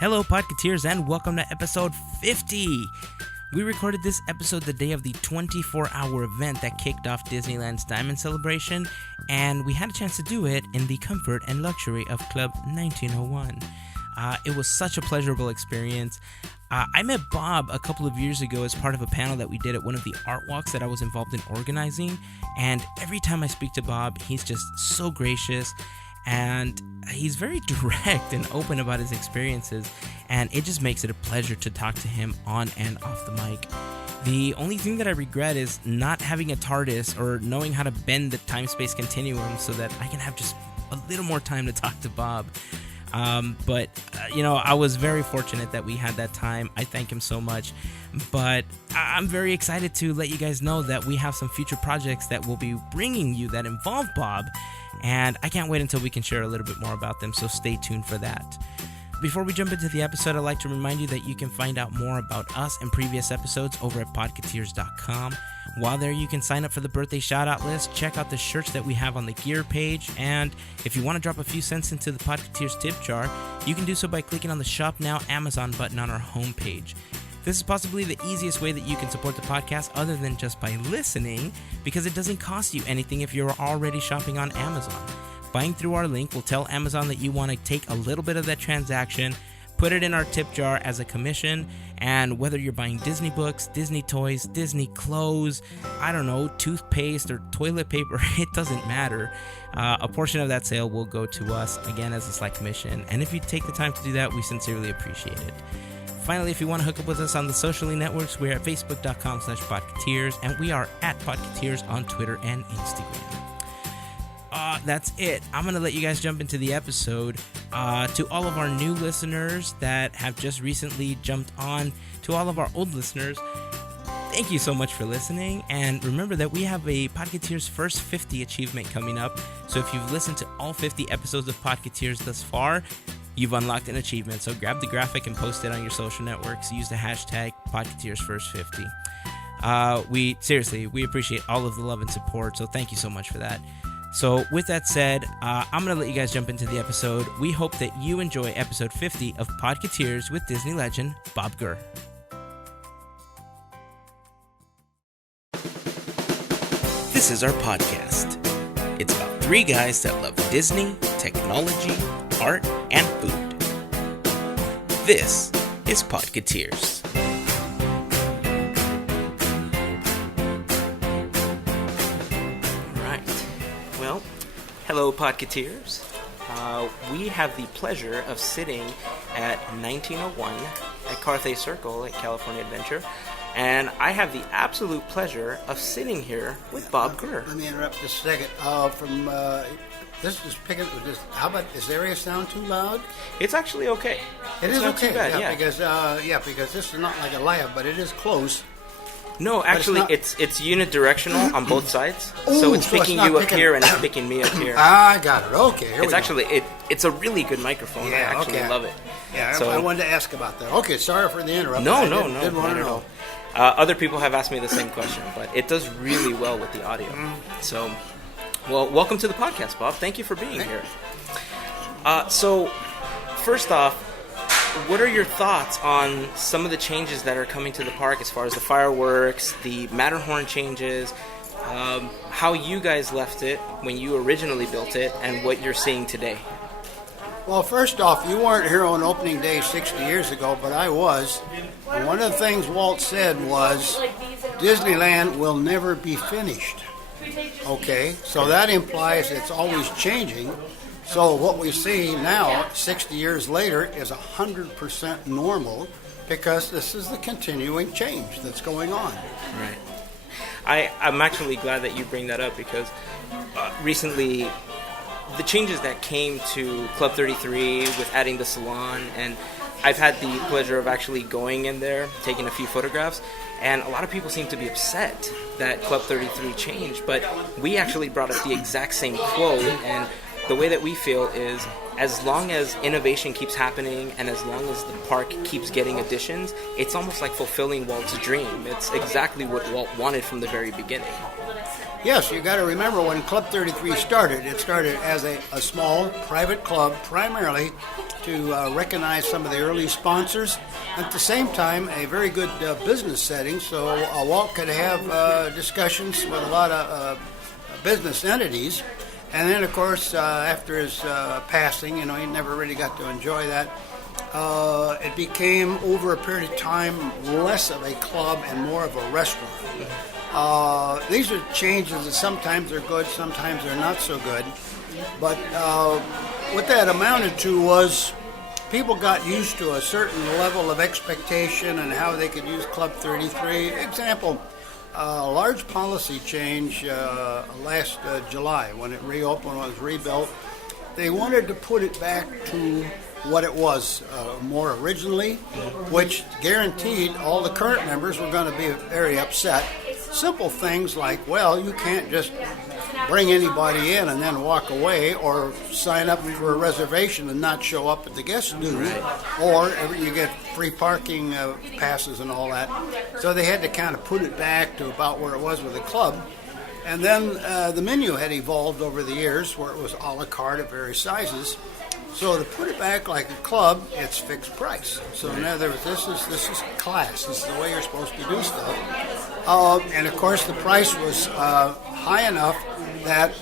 Hello, Podketeers, and welcome to episode 50. We recorded this episode the day of the 24-hour event that kicked off Disneyland's Diamond Celebration, and we had a chance to do it in the comfort and luxury of Club 1901. It was such a pleasurable experience. I met Bob a couple of years ago as part of a panel that we did at one of the art walks that I was involved in organizing, and every time I speak to Bob, he's just so gracious, and he's very direct and open about his experiences, and it just makes it a pleasure to talk to him on and off the mic. The only thing that I regret is not having a TARDIS or knowing how to bend the time-space continuum so that I can have just a little more time to talk to Bob. But I was very fortunate that we had that time. I thank him so much. But I'm very excited to let you guys know that we have some future projects that we'll be bringing you that involve Bob. And I can't wait until we can share a little bit more about them, so stay tuned for that. Before we jump into the episode, I'd like to remind you that you can find out more about us and previous episodes over at podketeers.com. While there, you can sign up for the birthday shout-out list, check out the shirts that we have on the gear page, and if you want to drop a few cents into the Podketeers tip jar, you can do so by clicking on the Shop Now Amazon button on our homepage. This is possibly the easiest way that you can support the podcast other than just by listening, because it doesn't cost you anything if you're already shopping on Amazon. Buying through our link will tell Amazon that you want to take a little bit of that transaction, put it in our tip jar as a commission, and whether you're buying Disney books, Disney toys, Disney clothes, toothpaste or toilet paper, it doesn't matter. A portion of that sale will go to us, again, as a slight commission, and if you take the time to do that, we sincerely appreciate it. Finally, if you want to hook up with us on the social networks, we're at facebook.com/Podketeers, and we are at Podketeers on Twitter and Instagram. That's it. I'm going to let you guys jump into the episode. To all of our new listeners that have just recently jumped on, to all of our old listeners, thank you so much for listening. And remember that we have a Podketeers First 50 achievement coming up. So if you've listened to all 50 episodes of Podketeers thus far, you've unlocked an achievement. So grab the graphic and post it on your social networks. Use the hashtag Podketeers First 50. We appreciate all of the love and support. So thank you so much for that. So with that said, I'm going to let you guys jump into the episode. We hope that you enjoy episode 50 of Podketeers with Disney legend Bob Gurr. This is our podcast. It's about three guys that love Disney, technology, art, and food. This is Podketeers. Hello, Podketeers. We have the pleasure of sitting at 1901 at Carthay Circle at California Adventure, and I have the absolute pleasure of sitting here with Bob Gurr. Let me interrupt just a second. This is picking. How about, is the area sound too loud? It's actually okay. It's not okay. Too bad, yeah. Because this is not like a lab, but it is close. No, actually, it's unidirectional on both sides. Ooh, so it's picking you up here and it's picking me up here. I got it. Okay, here it's actually it's a really good microphone. Yeah, I actually love it. Yeah, so, I wanted to ask about that. Okay, sorry for the interruption. No, didn't want to know. Other people have asked me the same question, but it does really well with the audio. So, well, welcome to the podcast, Bob. Thank you for being here. So, first off, what are your thoughts on some of the changes that are coming to the park as far as the fireworks, the Matterhorn changes, how you guys left it when you originally built it, and what you're seeing today? Well, first off, you weren't here on opening day 60 years ago, but I was. And one of the things Walt said was, Disneyland will never be finished. Okay, so that implies it's always changing. So what we see now, 60 years later, is 100% normal, because this is the continuing change that's going on. Right. I'm actually glad that you bring that up, because recently the changes that came to Club 33 with adding the salon, and I've had the pleasure of actually going in there, taking a few photographs, and a lot of people seem to be upset that Club 33 changed, but we actually brought up the exact same quote, and the way that we feel is, as long as innovation keeps happening and as long as the park keeps getting additions, it's almost like fulfilling Walt's dream. It's exactly what Walt wanted from the very beginning. Yes, you got to remember when Club 33 started, it started as a small private club primarily to recognize some of the early sponsors. At the same time, a very good business setting, so Walt could have discussions with a lot of business entities. And then, of course, after his passing, he never really got to enjoy that. It became, over a period of time, less of a club and more of a restaurant. These are changes that sometimes are good, sometimes they're not so good. But what that amounted to was people got used to a certain level of expectation and how they could use Club 33. Example, a large policy change last July when it reopened, when it was rebuilt. They wanted to put it back to what it was more originally, which guaranteed all the current members were going to be very upset. Simple things like, well, you can't just bring anybody in and then walk away, or sign up for a reservation and not show up at the guest dues, or you get free parking passes and all that. So they had to kind of put it back to about where it was with the club. And then the menu had evolved over the years where it was a la carte of various sizes. So to put it back like a club, it's fixed price. So in other words, this is class. This is the way you're supposed to do stuff. And of course, the price was high enough that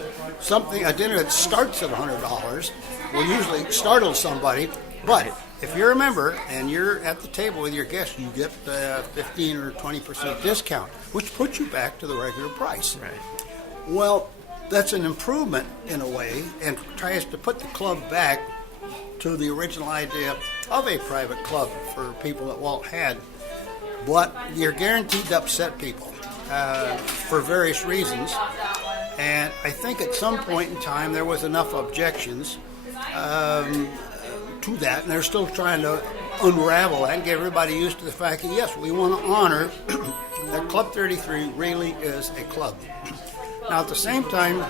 a dinner that starts at $100 will usually startle somebody. But if you're a member and you're at the table with your guests, you get 15 or 20% discount, which puts you back to the regular price. Right. Well, that's an improvement in a way, and tries to put the club back to the original idea of a private club for people that Walt had. But you're guaranteed to upset people for various reasons. And I think at some point in time there was enough objections to that, and they're still trying to unravel that and get everybody used to the fact that, yes, we want to honor that Club 33 really is a club. Now, at the same time,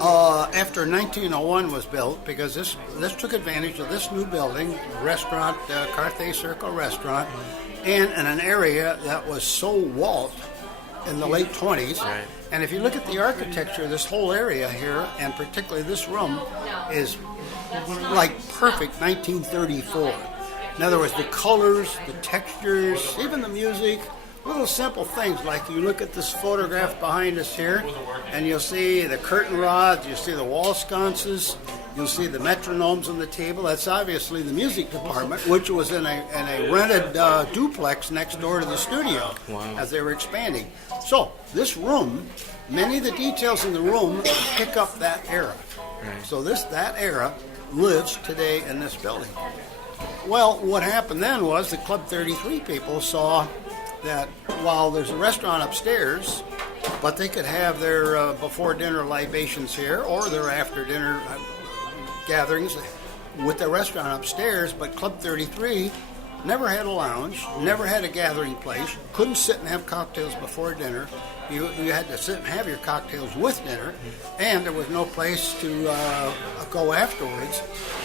after 1901 was built, because this took advantage of this new building, restaurant, Carthay Circle restaurant, and in an area that was so Walt in the late 20s. Right. And if you look at the architecture, this whole area here, and particularly this room, is like perfect 1934. In other words, the colors, the textures, even the music, little simple things like you look at this photograph behind us here, and you'll see the curtain rods, you'll see the wall sconces, you'll see the metronomes on the table. That's obviously the music department, which was in a rented duplex next door to the studio. Wow. As they were expanding. So this room, many of the details in the room pick up that era. Right. So that era lives today in this building. Well, what happened then was the Club 33 people saw that while there's a restaurant upstairs, but they could have their before dinner libations here or their after dinner gatherings with the restaurant upstairs, but Club 33 never had a lounge, never had a gathering place, couldn't sit and have cocktails before dinner. You had to sit and have your cocktails with dinner, and there was no place to go afterwards.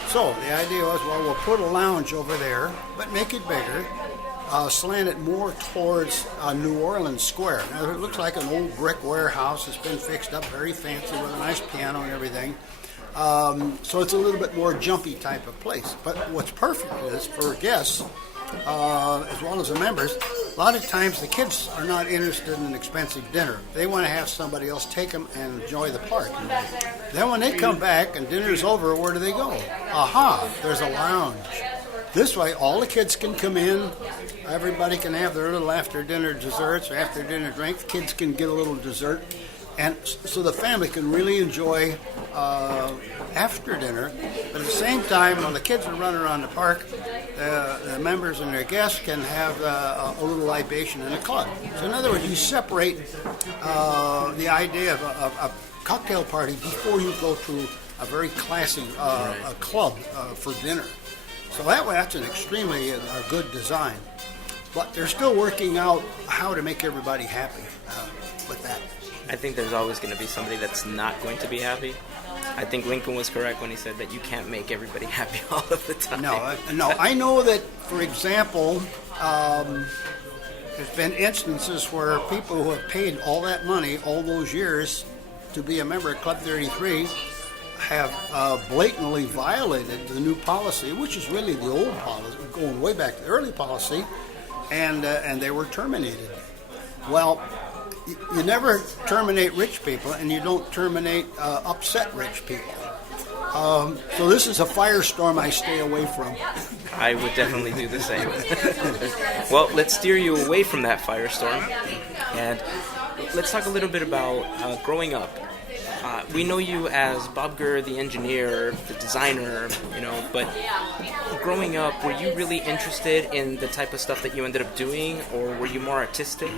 So the idea was, well, we'll put a lounge over there, but make it bigger, slant it more towards New Orleans Square. Now, it looks like an old brick warehouse. It's been fixed up very fancy with a nice piano and everything. So it's a little bit more jumpy type of place. But what's perfect is for guests, as well as the members, a lot of times the kids are not interested in an expensive dinner. They want to have somebody else take them and enjoy the park. Then when they come back and dinner's over, where do they go? Aha, there's a lounge. This way, all the kids can come in. Everybody can have their little after-dinner desserts or after-dinner drinks. Kids can get a little dessert. And so the family can really enjoy after dinner. But at the same time, when the kids are running around the park, the members and their guests can have a little libation in the club. So in other words, you separate the idea of a cocktail party before you go to a very classy a club for dinner. So that way, that's an extremely good design. But they're still working out how to make everybody happy with that. I think there's always going to be somebody that's not going to be happy. I think Lincoln was correct when he said that you can't make everybody happy all of the time. No. I know that, for example, There's been instances where people who have paid all that money all those years to be a member of Club 33 have blatantly violated the new policy, which is really the old policy, going way back to the early policy, and they were terminated. Well, you never terminate rich people, and you don't terminate upset rich people. So this is a firestorm I stay away from. I would definitely do the same. Well, let's steer you away from that firestorm, and let's talk a little bit about growing up. We know you as Bob Gurr, the engineer, the designer, but growing up, were you really interested in the type of stuff that you ended up doing, or were you more artistic?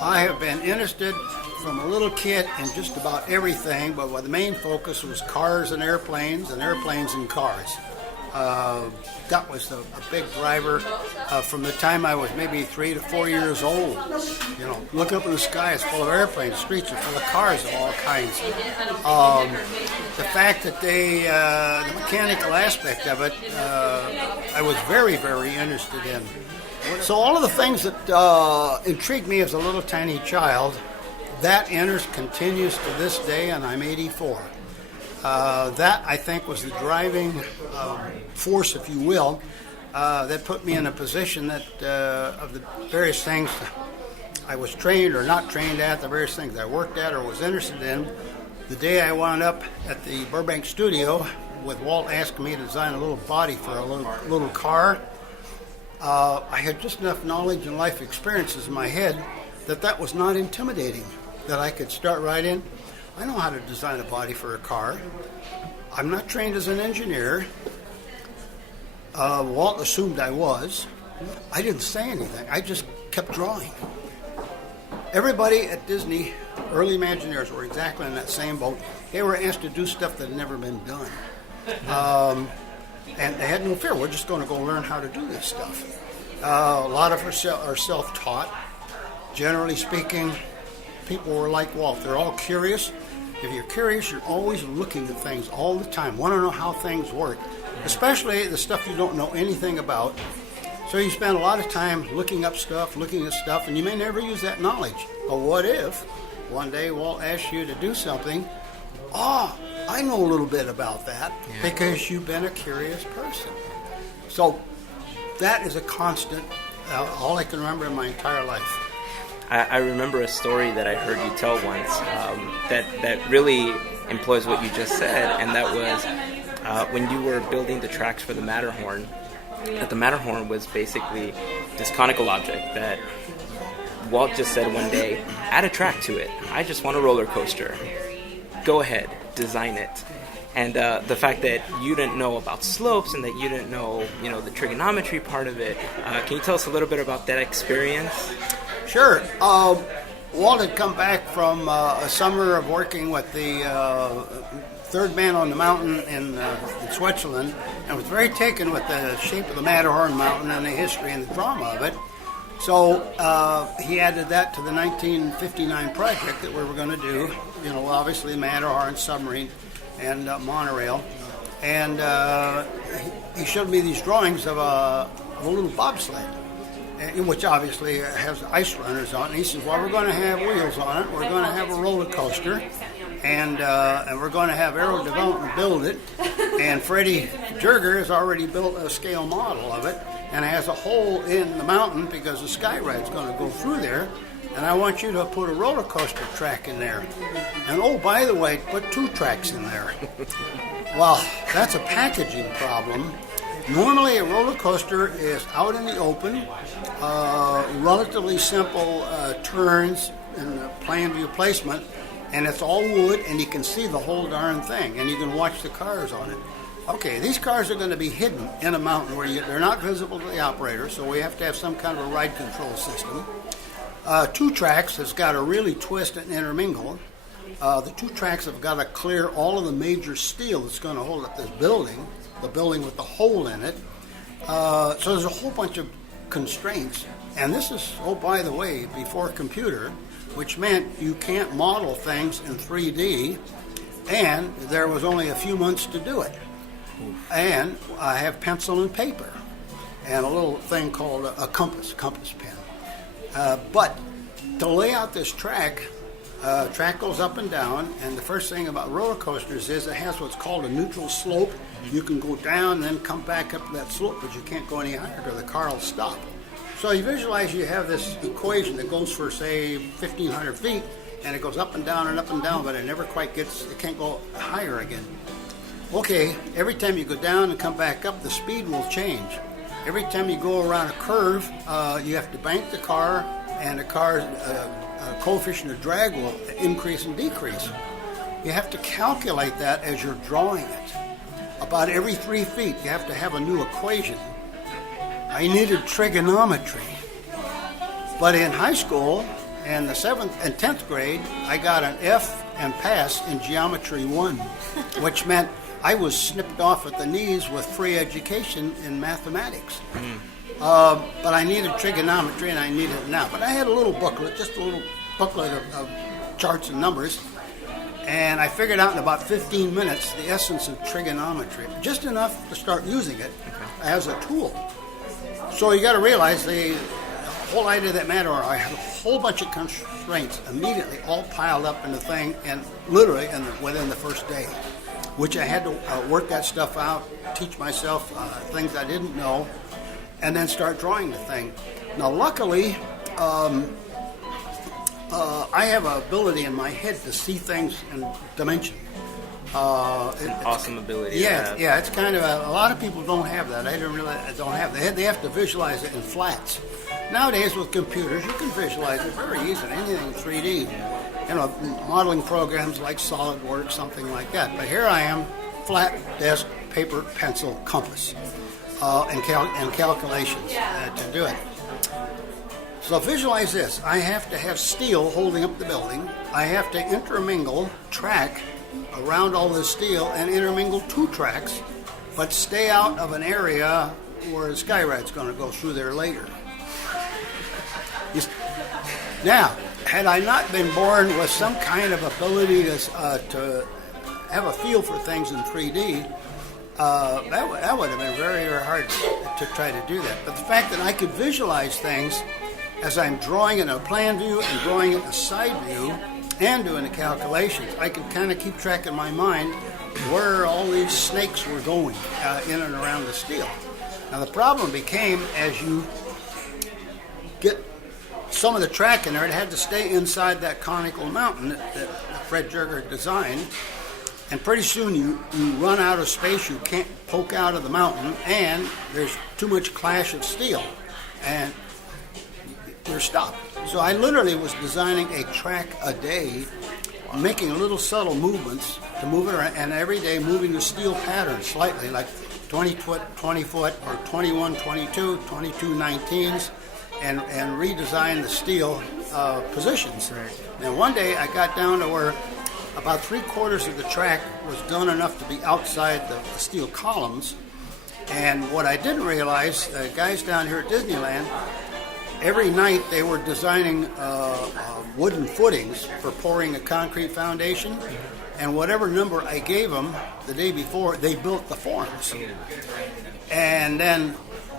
I have been interested from a little kid in just about everything, but the main focus was cars and airplanes and cars. That was a big driver from the time I was maybe 3 to 4 years old. Look up in the sky, it's full of airplanes, streets are full of cars of all kinds. The fact that the mechanical aspect of it, I was very, very interested in. So all of the things that intrigued me as a little tiny child, that interest continues to this day, and I'm 84. That, I think, was the driving force, if you will, that put me in a position that of the various things I was trained or not trained at, the various things I worked at or was interested in. The day I wound up at the Burbank studio with Walt asking me to design a little body for a little car, I had just enough knowledge and life experiences in my head that was not intimidating, that I could start right in. I know how to design a body for a car. I'm not trained as an engineer. Walt assumed I was. I didn't say anything. I just kept drawing. Everybody at Disney, early Imagineers, were exactly in that same boat. They were asked to do stuff that had never been done. And they had no fear. We're just going to go learn how to do this stuff. A lot of us are self-taught. Generally speaking, people were like Walt. They're all curious. If you're curious, you're always looking at things all the time. Want to know how things work, especially the stuff you don't know anything about. So you spend a lot of time looking at stuff, and you may never use that knowledge. But what if one day Walt asks you to do something? I know a little bit about that because you've been a curious person. So that is a constant, all I can remember in my entire life. I remember a story that I heard you tell once that really employs what you just said, and that was when you were building the tracks for the Matterhorn. That the Matterhorn was basically this conical object that Walt just said one day, add a track to it. I just want a roller coaster. Go ahead, design it. And the fact that you didn't know about slopes and that you didn't know, the trigonometry part of it. Can you tell us a little bit about that experience? Sure. Walt had come back from a summer of working with the third man on the mountain in Switzerland, and was very taken with the shape of the Matterhorn mountain and the history and the drama of it. So he added that to the 1959 project that we were going to do. Obviously Matterhorn, submarine, and monorail. And he showed me these drawings of a little bobsled, which obviously has ice runners on it. And he says, well, we're going to have wheels on it. We're going to have a roller coaster. And we're going to have Aero Development build it. And Freddie Jurger has already built a scale model of it. And it has a hole in the mountain because the sky ride's going to go through there. And I want you to put a roller coaster track in there. And oh, by the way, put 2 tracks in there. Well, that's a packaging problem. Normally a roller coaster is out in the open, relatively simple turns and plan view placement, and it's all wood, and you can see the whole darn thing, and you can watch the cars on it. Okay, these cars are going to be hidden in a mountain where they're not visible to the operator, so we have to have some kind of a ride control system. 2 tracks has got to really twist and intermingle. The 2 tracks have got to clear all of the major steel that's going to hold up this building, the building with the hole in it. So there's a whole bunch of constraints. And this is, oh, by the way, before computer, which meant you can't model things in 3D, and there was only a few months to do it. And I have pencil and paper, and a little thing called a compass pen. But to lay out this track, track goes up and down, and the first thing about roller coasters is it has what's called a neutral slope. You can go down and then come back up that slope, but you can't go any higher or the car will stop. So you visualize you have this equation that goes for, say, 1,500 feet, and it goes up and down, but it never quite gets, it can't go higher again. Okay, every time you go down and come back up, the speed will change. Every time you go around a curve, you have to bank the car, and the car's coefficient of drag will increase and decrease. You have to calculate that as you're drawing it. About every 3 feet, you have to have a new equation. I needed trigonometry. But in high school, in the 7th and 10th grade, I got an F and pass in Geometry 1, which meant I was snipped off at the knees with free education in mathematics. But I needed trigonometry, and I needed it now. But I had a little booklet, just a little booklet of charts and numbers, and I figured out in about 15 minutes the essence of trigonometry, just enough to start using it as a tool. So you got to realize the whole idea of that matter, I have a whole bunch of constraints immediately all piled up in the thing, and literally within the first day, which I had to work that stuff out, teach myself things I didn't know, and then start drawing the thing. Now, luckily, I have an ability in my head to see things in dimension. Awesome ability. Yeah, it's kind of a lot of people don't have that. I don't have that. They have to visualize it in flats. Nowadays with computers, you can visualize it very easily. Anything in 3D. You know, modeling programs like SolidWorks, something like that. But here I am, flat desk, paper, pencil, compass, and calculations to do it. So visualize this. I have to have steel holding up the building. I have to intermingle track around all this steel and intermingle 2 tracks, but stay out of an area where the Skyride's going to go through there later. Now, had I not been born with some kind of ability to have a feel for things in 3D, that would have been very, very hard to try to do that. But the fact that I could visualize things as I'm drawing it in a plan view and drawing it in a side view and doing the calculations, I could kind of keep track in my mind where all these snakes were going in and around the steel. Now the problem became as you get some of the track in there, it had to stay inside that conical mountain that Fred Jurger designed. And pretty soon you run out of space, you can't poke out of the mountain, and there's too much clash of steel, and you're stopped. So I literally was designing a track a day, making little subtle movements to move it around, and every day moving the steel pattern slightly, like 20 foot, or 21, 22, 22, 19s, and redesign the steel positions. Right. Now one day I got down to where about 3/4 of the track was done enough to be outside the steel columns. And what I didn't realize, guys down here at Disneyland, every night they were designing wooden footings for pouring a concrete foundation. And whatever number I gave them the day before, they built the forms. And then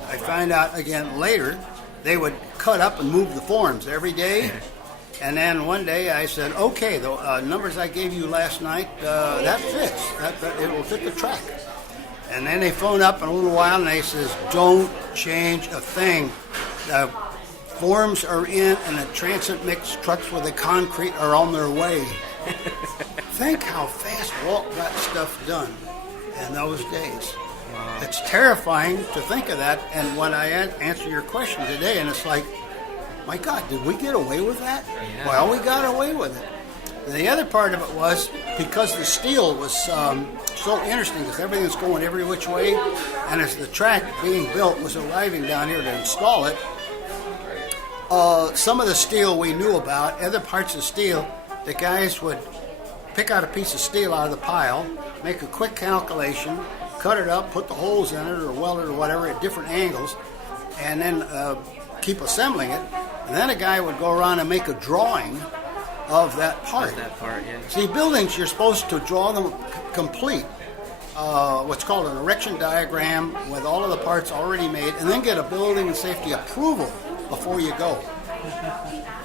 I find out again later, they would cut up and move the forms every day. And then one day I said, okay, the numbers I gave you last night, that fits. It will fit the track. And then they phone up in a little while and they says, don't change a thing. The forms are in and the transit mix trucks with the concrete are on their way. Think how fast Walt got stuff done in those days. Wow. It's terrifying to think of that. And when I answer your question today, and it's like, my God, did we get away with that? Yeah. Well, we got away with it. And the other part of it was because the steel was so interesting because everything's going every which way, and as the track being built was arriving down here to install it, some of the steel we knew about, other parts of steel, the guys would pick out a piece of steel out of the pile, make a quick calculation, cut it up, put the holes in it or weld it or whatever at different angles, and then keep assembling it. And then a guy would go around and make a drawing of that part. See, buildings, you're supposed to draw them complete. What's called an erection diagram with all of the parts already made, and then get a building and safety approval before you go.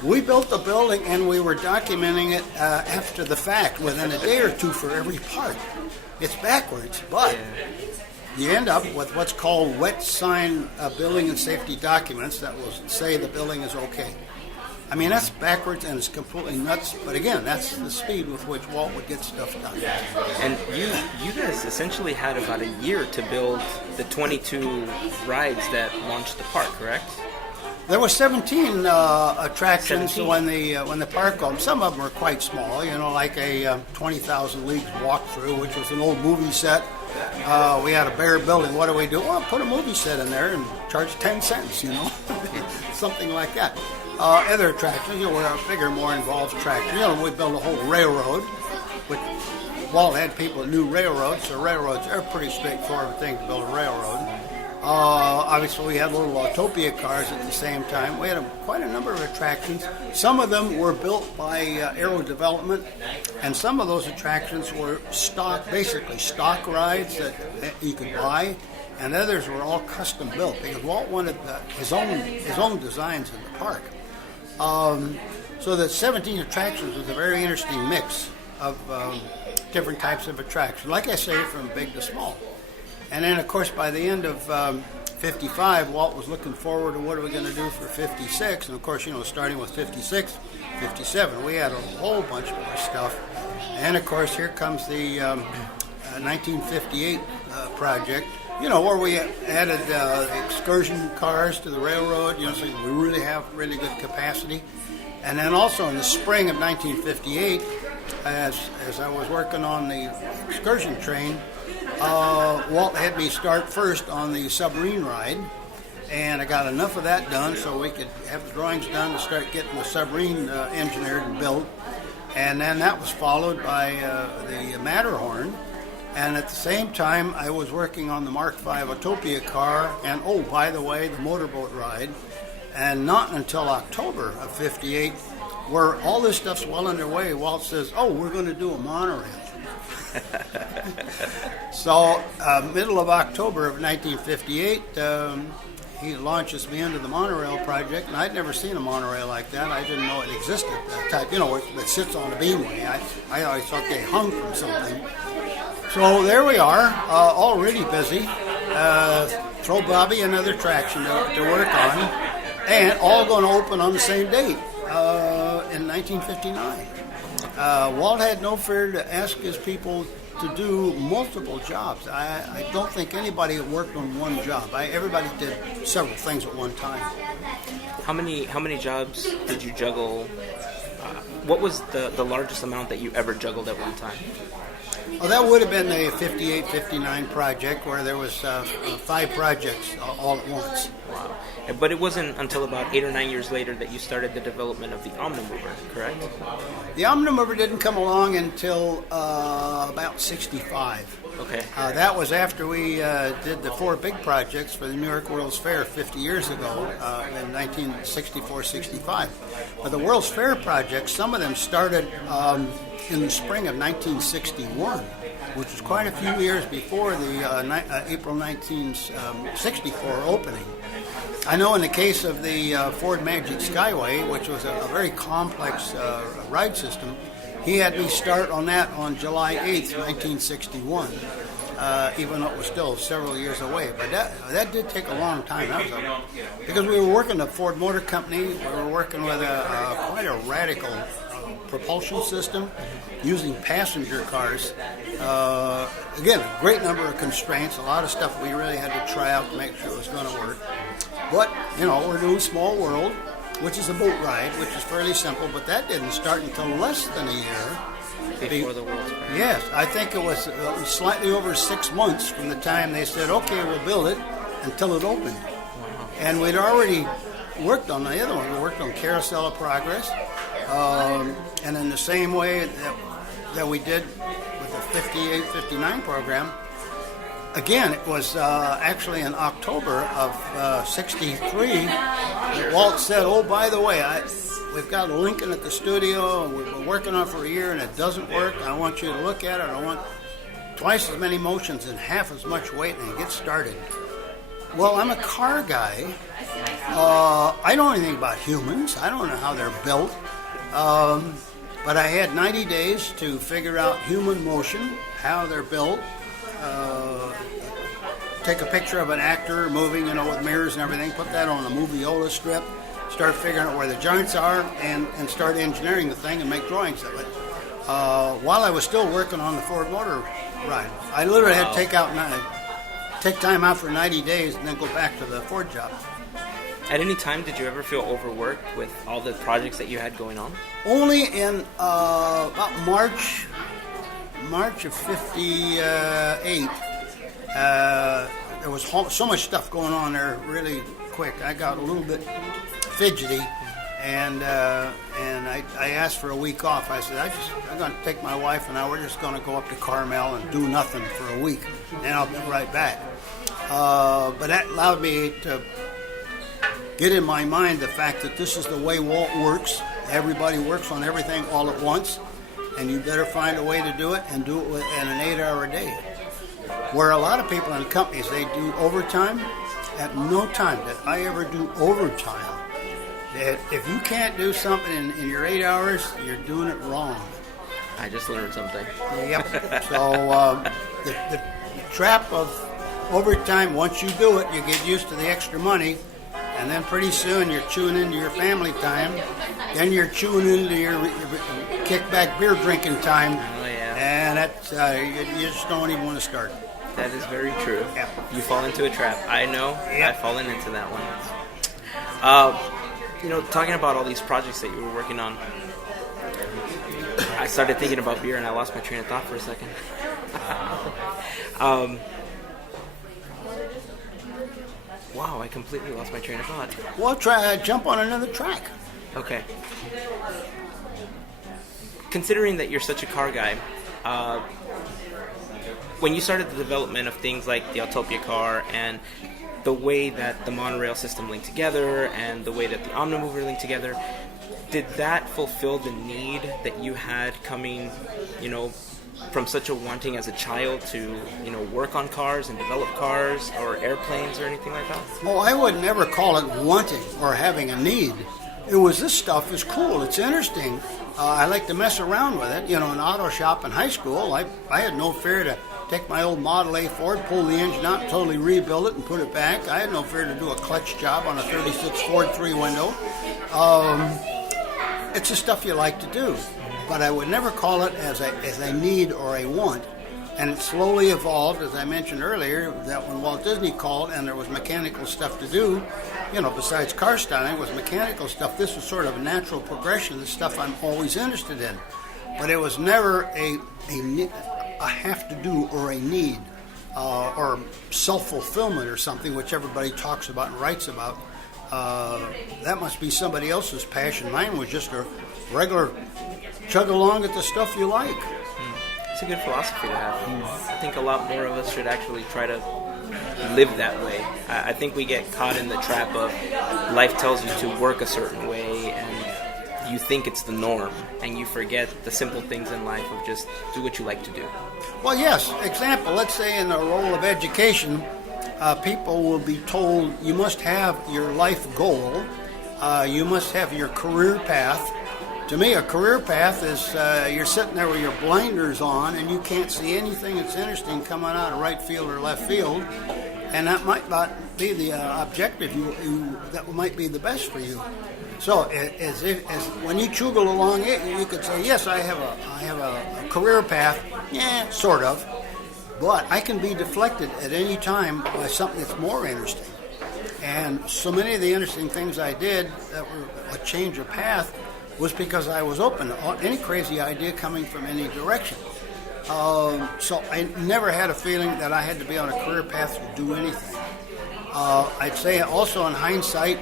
We built the building and we were documenting it after the fact, within a day or two for every part. It's backwards, but you end up with what's called wet sign building and safety documents that will say the building is okay. I mean, that's backwards and it's completely nuts, but again, that's the speed with which Walt would get stuff done. And you guys essentially had about a year to build the 22 rides that launched the park, correct? There were 17 attractions 17? when the park opened. Some of them were quite small, like a 20,000 Leagues walkthrough, which was an old movie set. We had a bare building. What do we do? Well, put a movie set in there and charge 10 cents, something like that. Other attractions, were bigger, more involved attractions. We built a whole railroad, which Walt had people that knew railroads, so railroads are a pretty straightforward thing to build a railroad. Obviously, we had little Autopia cars at the same time. We had quite a number of attractions. Some of them were built by Aero Development, and some of those attractions were basically stock rides that you could buy, and others were all custom built because Walt wanted his own designs in the park. So the 17 attractions was a very interesting mix of different types of attractions. Like I say, from big to small. And then, of course, by the end of 55, Walt was looking forward to what are we going to do for 56. And, of course, starting with 56, 57, we had a whole bunch more stuff. And, of course, here comes the 1958 project, where we added excursion cars to the railroad, so we really have really good capacity. And then also in the spring of 1958, as I was working on the excursion train, Walt had me start first on the submarine ride, and I got enough of that done so we could have the drawings done to start getting the submarine engineered and built. And then that was followed by the Matterhorn. And at the same time, I was working on the Mark V Autopia car, and by the way, the motorboat ride. And not until October of 58, where all this stuff's well underway, Walt says, we're going to do a monorail. So, middle of October of 1958, he launches me into the monorail project, and I'd never seen a monorail like that. I didn't know it existed. That type, that sits on a beamway. I always thought they hung from something. So there we are, already busy. Throw Bobby another attraction to work on, and all going to open on the same date in 1959. Walt had no fear to ask his people to do multiple jobs. I don't think anybody worked on one job. Everybody did several things at one time. How many jobs did you juggle? What was the largest amount that you ever juggled at one time? Well, that would have been the 58-59 project, where there was 5 projects all at once. Wow. But it wasn't until about 8 or 9 years later that you started the development of the Omnimover, correct? The Omnimover didn't come along until about 65. Okay. That was after we did the 4 big projects for the New York World's Fair 50 years ago in 1964-65. But the World's Fair projects, some of them started in the spring of 1961, which was quite a few years before the April 1964 opening. I know in the case of the Ford Magic Skyway, which was a very complex ride system, he had me start on that on July 8th, 1961, even though it was still several years away. But that did take a long time. Because we were working at Ford Motor Company, we were working with quite a radical propulsion system using passenger cars. Again, a great number of constraints, a lot of stuff we really had to try out to make sure it was going to work. But, we're doing Small World, which is a boat ride, which is fairly simple, but that didn't start until less than a year. Before the World's Fair. Yes, I think it was slightly over 6 months from the time they said, okay, we'll build it, until it opened. Wow. And we'd already worked on the other one. We worked on Carousel of Progress. And in the same way that we did with the 58-59 program, again, it was actually in October of 63 that Walt said, by the way, we've got Lincoln at the studio, and we've been working on it for a year, and it doesn't work. I want you to look at it. I want twice as many motions and half as much weight, and get started. Well, I'm a car guy. I don't know anything about humans. I don't know how they're built. But I had 90 days to figure out human motion, how they're built. Take a picture of an actor moving, with mirrors and everything, put that on a moviola strip, start figuring out where the joints are, and start engineering the thing and make drawings of it. While I was still working on the Ford Motor ride, I literally had to take time out for 90 days and then go back to the Ford job. At any time, did you ever feel overworked with all the projects that you had going on? Only in about March of '58. There was so much stuff going on there really quick. I got a little bit fidgety, and I asked for a week off. I said, I'm going to take my wife and we're just going to go up to Carmel and do nothing for a week, and I'll be right back. But that allowed me to get in my mind the fact that this is the way Walt works. Everybody works on everything all at once, and you better find a way to do it and do it in an 8-hour day. Where a lot of people in companies, they do overtime. At no time did I ever do overtime. That if you can't do something in your 8 hours, you're doing it wrong. I just learned something. Yep. So the trap of overtime, once you do it, you get used to the extra money. And then pretty soon you're chewing into your family time. Then you're chewing into your kickback beer drinking time. Oh, yeah. And that's, you just don't even want to start. That is very true. Yeah. You fall into a trap. I know. Yep. I've fallen into that one. Talking about all these projects that you were working on, I started thinking about beer and I lost my train of thought for a second. Wow, I completely lost my train of thought. Well, jump on another track. Okay. Considering that you're such a car guy, when you started the development of things like the Autopia car and the way that the monorail system linked together and the way that the Omnimover linked together, did that fulfill the need that you had coming, from such a wanting as a child to, work on cars and develop cars or airplanes or anything like that? Well, I would never call it wanting or having a need. It was, this stuff is cool. It's interesting. I like to mess around with it. In an auto shop in high school, I had no fear to take my old Model A Ford, pull the engine out, and totally rebuild it and put it back. I had no fear to do a clutch job on a 36 Ford 3-window. It's the stuff you like to do. But I would never call it as a need or a want. And it slowly evolved, as I mentioned earlier, that when Walt Disney called and there was mechanical stuff to do, besides car styling, was mechanical stuff. This was sort of a natural progression of the stuff I'm always interested in. But it was never a have to do or a need or self-fulfillment or something, which everybody talks about and writes about. That must be somebody else's passion. Mine was just a regular chug along at the stuff you like. It's a good philosophy to have. I think a lot more of us should actually try to live that way. I think we get caught in the trap of life tells you to work a certain way and you think it's the norm and you forget the simple things in life of just do what you like to do. Well, yes. Example, let's say in the role of education, people will be told you must have your life goal, you must have your career path. To me, a career path is you're sitting there with your blinders on and you can't see anything that's interesting coming out of right field or left field, and that might not be the objective that might be the best for you. So, as when you chuggle along it, you could say, yes, I have a career path, yeah, sort of, but I can be deflected at any time by something that's more interesting. And so many of the interesting things I did that were a change of path was because I was open to any crazy idea coming from any direction. So I never had a feeling that I had to be on a career path to do anything. I'd say also in hindsight,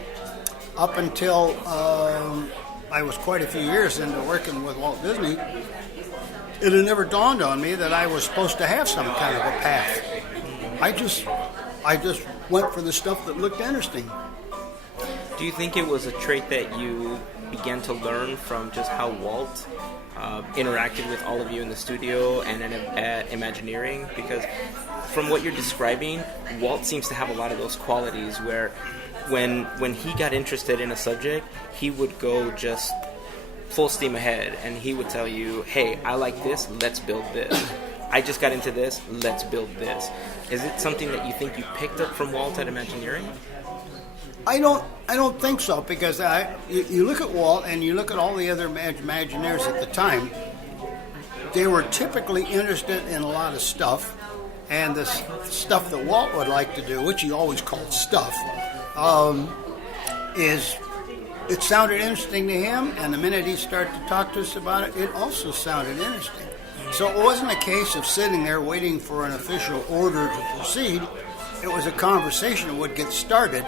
up until I was quite a few years into working with Walt Disney, it had never dawned on me that I was supposed to have some kind of a path. I just went for the stuff that looked interesting. Do you think it was a trait that you began to learn from just how Walt interacted with all of you in the studio and at Imagineering? Because from what you're describing, Walt seems to have a lot of those qualities where when he got interested in a subject, he would go just full steam ahead, and he would tell you, hey, I like this, let's build this. I just got into this, let's build this. Is it something that you think you picked up from Walt at Imagineering? I don't think so, because you look at Walt and you look at all the other Imagineers at the time. They were typically interested in a lot of stuff, and the stuff that Walt would like to do, which he always called stuff, is it sounded interesting to him, and the minute he started to talk to us about it, it also sounded interesting. So it wasn't a case of sitting there waiting for an official order to proceed. It was a conversation that would get started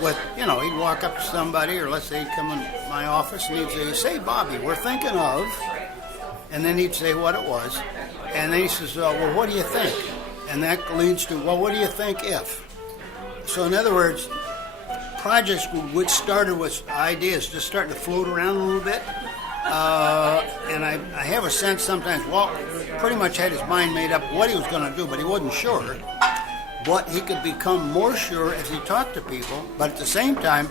with, he'd walk up to somebody, or let's say he'd come in my office and he'd say, Bobby, we're thinking of, and then he'd say what it was, and then he says, well, what do you think? And that leads to, well, what do you think if? So in other words, projects which started with ideas just starting to float around a little bit, and I have a sense sometimes Walt pretty much had his mind made up what he was going to do, but he wasn't sure. But he could become more sure as he talked to people, but at the same time,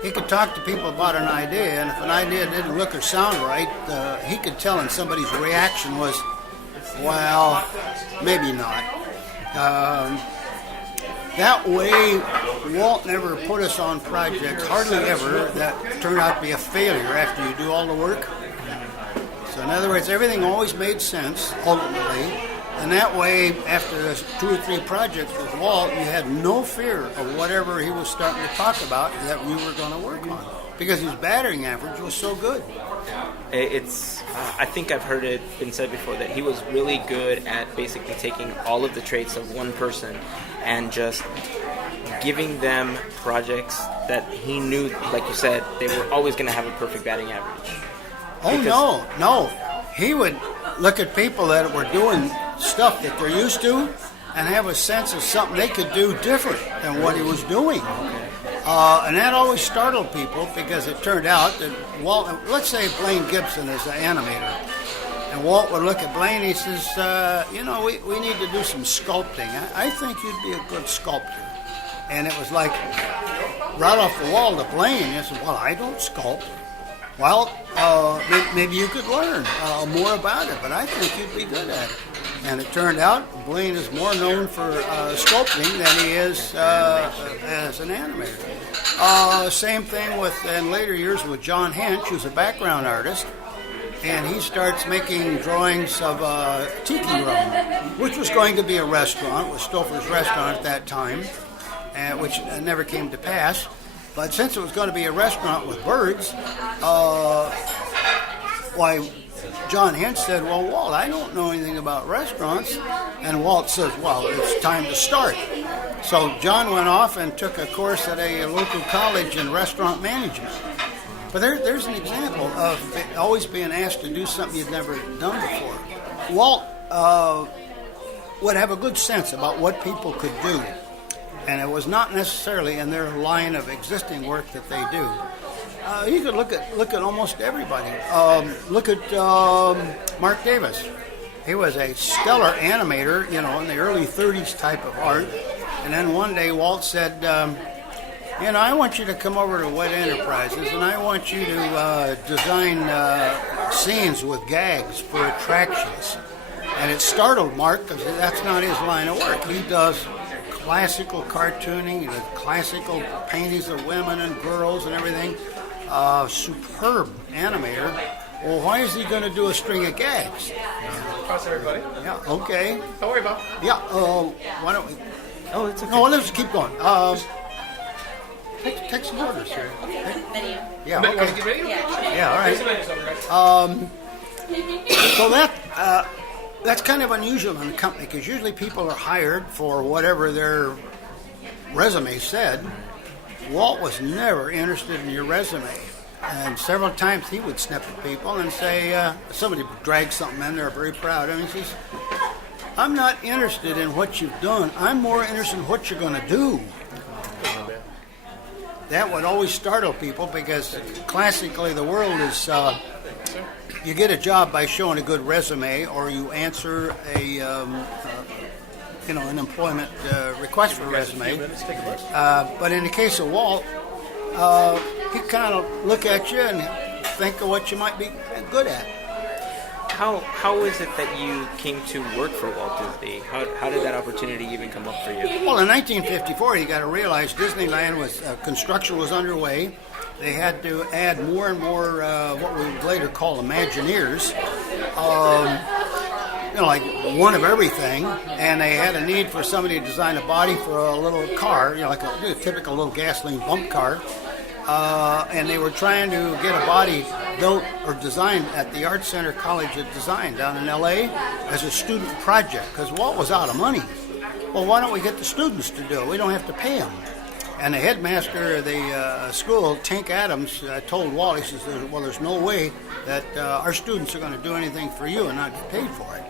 he could talk to people about an idea, and if an idea didn't look or sound right, he could tell, and somebody's reaction was, well, maybe not. That way, Walt never put us on projects, hardly ever, that turned out to be a failure after you do all the work. So in other words, everything always made sense, ultimately. And that way, after 2 or 3 projects with Walt, you had no fear of whatever he was starting to talk about that we were going to work on, because his batting average was so good. I think I've heard it been said before that he was really good at basically taking all of the traits of one person and just giving them projects that he knew, like you said, they were always going to have a perfect batting average. Oh, no. He would look at people that were doing stuff that they're used to and have a sense of something they could do different than what he was doing. And that always startled people, because it turned out that Walt, let's say Blaine Gibson is an animator, and Walt would look at Blaine, he says, we need to do some sculpting. I think you'd be a good sculptor. And it was like, right off the wall to Blaine, he said, well, I don't sculpt. Well, maybe you could learn more about it, but I think you'd be good at it. And it turned out Blaine is more known for sculpting than he is as an animator. Same thing in later years with John Hench, who's a background artist, and he starts making drawings of Tiki Room, which was going to be a restaurant, was Stouffer's restaurant at that time, which never came to pass. But since it was going to be a restaurant with birds, John Hench said, well, Walt, I don't know anything about restaurants. And Walt says, well, it's time to start. So John went off and took a course at a local college in restaurant management. But there's an example of always being asked to do something you'd never done before. Walt would have a good sense about what people could do. And it was not necessarily in their line of existing work that they do. You could look at almost everybody. Look at Mark Davis. He was a stellar animator, in the early 30s type of art. And then one day Walt said, I want you to come over to Wet Enterprises, and I want you to design scenes with gags for attractions. And it startled Mark, because that's not his line of work. He does classical cartooning, classical paintings of women and girls and everything. Superb animator. Well, why is he going to do a string of gags? Cross everybody. Yeah, okay. Don't worry about it. Yeah, why don't we... Oh, it's okay. No, let's keep going. Take some orders here. Menu. Yeah, Want to okay. get ready? Yeah, all right. Here's the menu, guys. So that's kind of unusual in a company, because usually people are hired for whatever their resume said. Walt was never interested in your resume. And several times he would snip at people and say, somebody dragged something in there, very proud of him. He says, I'm not interested in what you've done. I'm more interested in what you're going to do. That would always startle people, because classically the world is, you get a job by showing a good resume, or you answer an employment request for a resume. But in the case of Walt, he kind of look at you and think of what you might be good at. How is it that you came to work for Walt Disney? How did that opportunity even come up for you? Well, in 1954, you got to realize Disneyland construction was underway. They had to add more and more what we would later call Imagineers, like one of everything. And they had a need for somebody to design a body for a little car, like a typical little gasoline bump car. And they were trying to get a body built or designed at the Art Center College of Design down in L.A. as a student project because Walt was out of money. Well, why don't we get the students to do it? We don't have to pay them. And the headmaster of the school, Tink Adams, told Walt, he says, well, there's no way that our students are going to do anything for you and not get paid for it.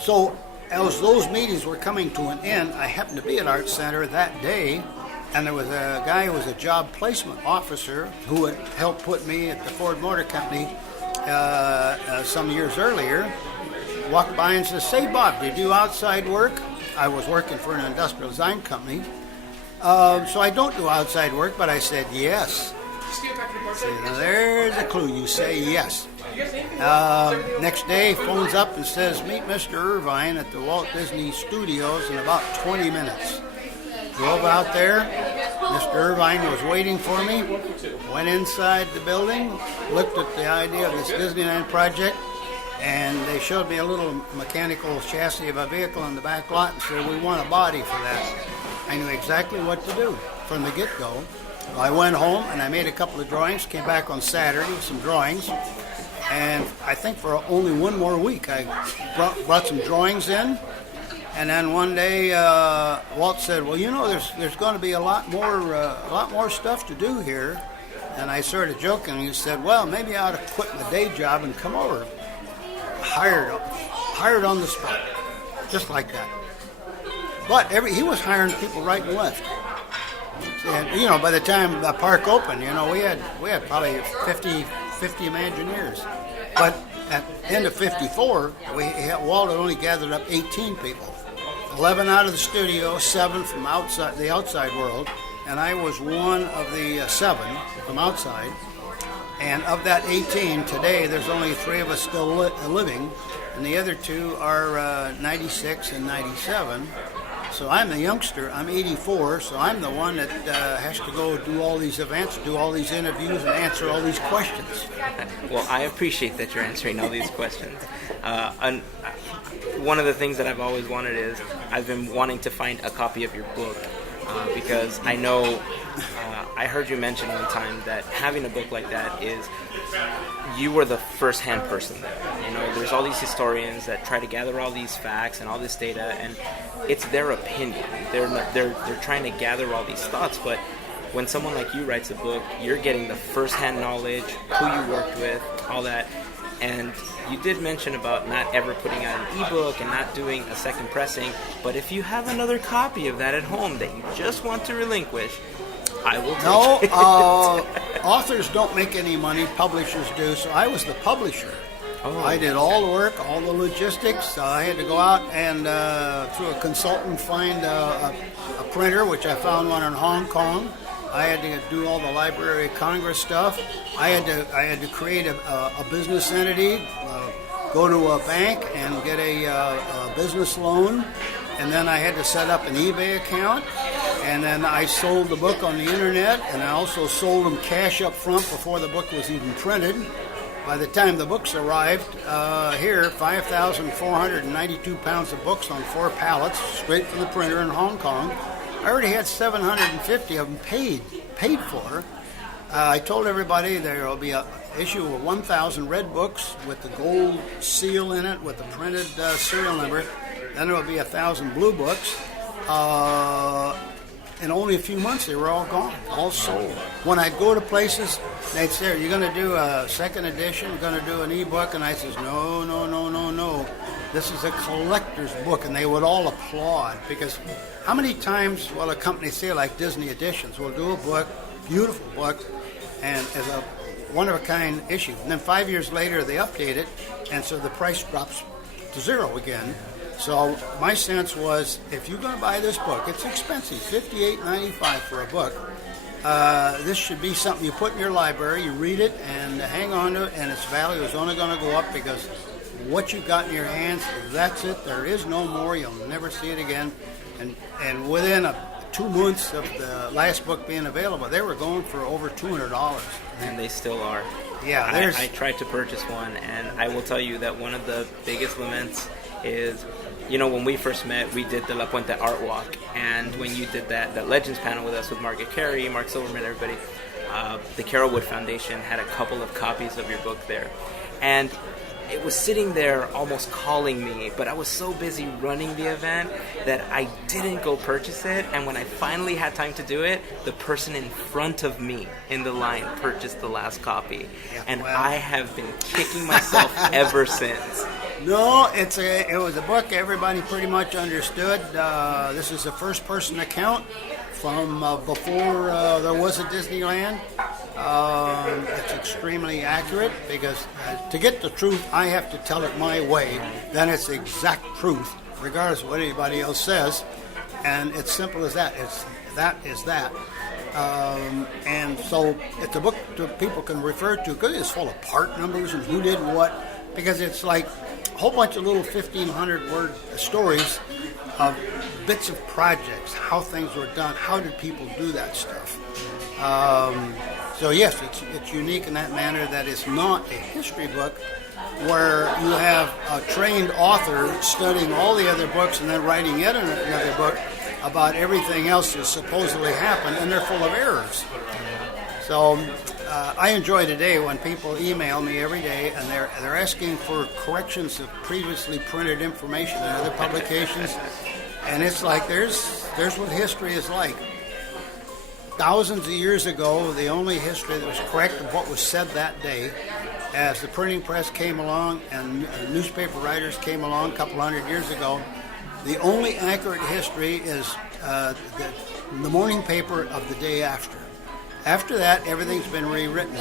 So as those meetings were coming to an end, I happened to be at Art Center that day. And there was a guy who was a job placement officer who had helped put me at the Ford Motor Company some years earlier. Walked by and says, "Say, Bob, do you do outside work?" I was working for an industrial design company. So I don't do outside work, but I said yes. So, now there's a clue. You say yes. Next day, phones up and says, "Meet Mr. Irvine at the Walt Disney Studios in about 20 minutes. Drove out there. Mr. Irvine was waiting for me. Went inside the building, looked at the idea of this Disneyland project, and they showed me a little mechanical chassis of a vehicle in the back lot and said, "We want a body for that." I knew exactly what to do from the get-go. I went home and I made a couple of drawings, came back on Saturday with some drawings, and I think for only one more week I brought some drawings in. And then one day, Walt said, "Well, there's going to be a lot more stuff to do here." And I started joking. He said, "Well, maybe I ought to quit my day job and come over." Hired on the spot, just like that. But he was hiring people right and left. And by the time the park opened, we had probably 50 Imagineers. But at the end of '54, Walt had only gathered up 18 people. 11 out of the studio, 7 from the outside world, and I was one of the 7 from outside. And of that 18, today there's only 3 of us still living, and the other 2 are 96 and 97. So I'm the youngster. I'm 84, so I'm the one that has to go do all these events, do all these interviews, and answer all these questions. Well, I appreciate that you're answering all these questions. One of the things that I've always wanted is I've been wanting to find a copy of your book because I know I heard you mention one time that having a book like that is you were the first-hand person there. There's all these historians that try to gather all these facts and all this data, and it's their opinion. They're trying to gather all these thoughts, but when someone like you writes a book, you're getting the first-hand knowledge, who you worked with, all that. And you did mention about not ever putting out an ebook and not doing a second pressing, but if you have another copy of that at home that you just want to relinquish, I will take it. No, authors don't make any money, publishers do, so I was the publisher. Oh. I did all the work, all the logistics. I had to go out and, through a consultant, find a printer, which I found one in Hong Kong. I had to do all the Library of Congress stuff. I had to create a business entity, go to a bank and get a business loan, and then I had to set up an eBay account, and then I sold the book on the internet, and I also sold them cash up front before the book was even printed. By the time the books arrived here, 5,492 pounds of books on 4 pallets, straight from the printer in Hong Kong. I already had 750 of them paid for. I told everybody there will be an issue of 1,000 red books with the gold seal in it with the printed serial number. Then there will be 1,000 blue books. In only a few months, they were all gone, all sold. When I'd go to places, they'd say, "Are you going to do a second edition? You're going to do an ebook?" And I says, No. This is a collector's book. And they would all applaud because how many times will a company say like Disney Editions will do a book, beautiful book, and as a one-of-a-kind issue. And then 5 years later, they update it, and so the price drops to 0 again. So my sense was, if you're going to buy this book, it's expensive, $58.95 for a book. This should be something you put in your library, you read it, and hang on to it, and its value is only going to go up because what you got in your hands, that's it. There is no more. You'll never see it again. And within 2 months of the last book being available, they were going for over $200. And they still are. Yeah, I tried to purchase one, and I will tell you that one of the biggest laments is, when we first met, we did the La Puente Art Walk, and when you did that Legends panel with us with Margaret Carey, Mark Silverman, everybody, the Carolwood Foundation had a couple of copies of your book there. And it was sitting there almost calling me, but I was so busy running the event that I didn't go purchase it. And when I finally had time to do it, the person in front of me in the line purchased the last copy. Yeah, and I have been kicking myself ever since. No, it was a book everybody pretty much understood. This is a first-person account from before there was a Disneyland. It's extremely accurate because to get the truth, I have to tell it my way. Then it's exact truth, regardless of what anybody else says. And it's simple as that. It's that. And so it's a book that people can refer to because it's full of part numbers and who did what. Because it's like a whole bunch of little 1,500-word stories of bits of projects, how things were done, how did people do that stuff. So yes, it's unique in that manner that it's not a history book where you have a trained author studying all the other books and then writing yet another book about everything else that supposedly happened, and they're full of errors. So I enjoy today when people email me every day and they're asking for corrections of previously printed information in other publications, and it's like there's what history is like. Thousands of years ago, the only history that was correct of what was said that day, as the printing press came along and newspaper writers came along a couple hundred years ago, the only accurate history is the morning paper of the day after. After that, everything's been rewritten.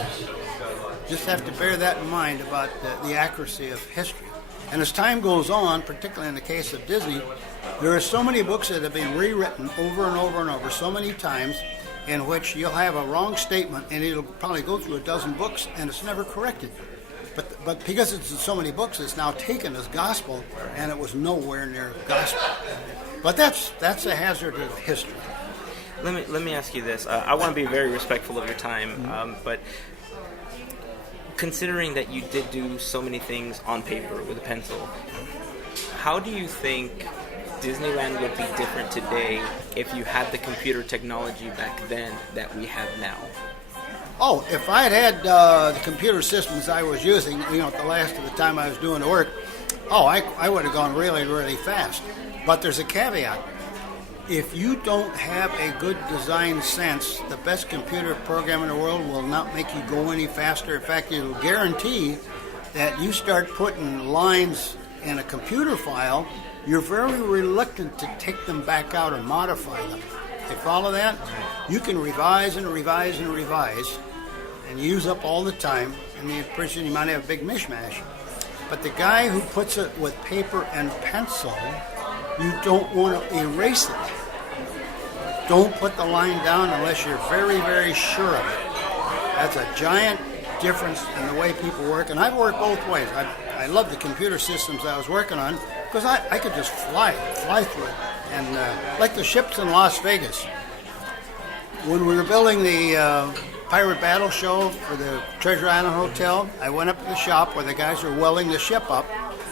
Just have to bear that in mind about the accuracy of history. And as time goes on, particularly in the case of Disney, there are so many books that have been rewritten over and over and over so many times, in which you'll have a wrong statement and it'll probably go through a dozen books and it's never corrected. But because it's in so many books, it's now taken as gospel, and it was nowhere near gospel. But that's a hazard of history. Let me ask you this. I want to be very respectful of your time, but considering that you did do so many things on paper with a pencil, how do you think Disneyland would be different today if you had the computer technology back then that we have now? Oh, if I had the computer systems I was using, at the last of the time I was doing the work, I would have gone really, really fast. But there's a caveat. If you don't have a good design sense, the best computer program in the world will not make you go any faster. In fact, it'll guarantee that you start putting lines in a computer file, you're very reluctant to take them back out and modify them. You follow that? You can revise and revise and revise and use up all the time, and the impression you might have a big mishmash. But the guy who puts it with paper and pencil, you don't want to erase it. Don't put the line down unless you're very, very sure of it. That's a giant difference in the way people work, and I've worked both ways. I love the computer systems I was working on because I could just fly through it. And like the ships in Las Vegas, when we were building the Pirate Battle show for the Treasure Island Hotel, I went up to the shop where the guys were welding the ship up.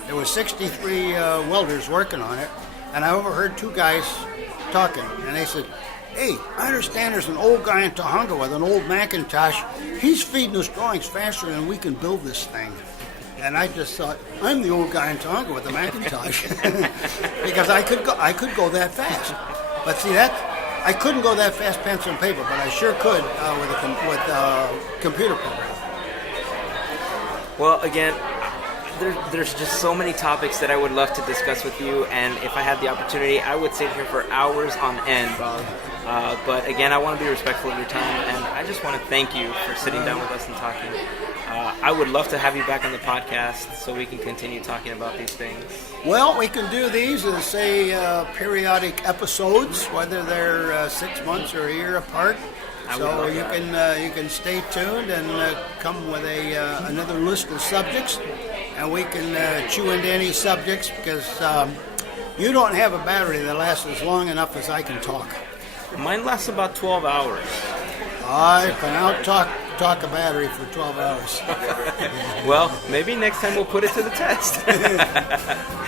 There were 63 welders working on it, and I overheard two guys talking, and they said, "Hey, I understand there's an old guy in Tahunga with an old Macintosh. He's feeding us drawings faster than we can build this thing." And I just thought, I'm the old guy in Tonga with a Macintosh because I could go that fast. But see, I couldn't go that fast pencil and paper, but I sure could with a computer program. Well, again, there's just so many topics that I would love to discuss with you, and if I had the opportunity, I would sit here for hours on end, Bob. But again, I want to be respectful of your time, and I just want to thank you for sitting down with us and talking. I would love to have you back on the podcast so we can continue talking about these things. Well, we can do these as, say, periodic episodes, whether they're 6 months or a year apart. So you can stay tuned and come with another list of subjects, and we can chew into any subjects, because you don't have a battery that lasts as long enough as I can talk. Mine lasts about 12 hours. I can out-talk a battery for 12 hours. Well, maybe next time we'll put it to the test.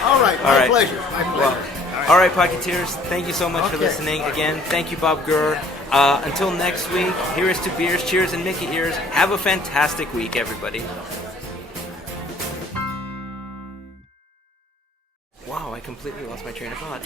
All right, my pleasure. Well, all right, Podketeers, thank you so much for listening. Again, thank you, Bob Gurr. Until next week, here is to beers, cheers, and Mickey ears. Have a fantastic week, everybody. Wow, I completely lost my train of thought.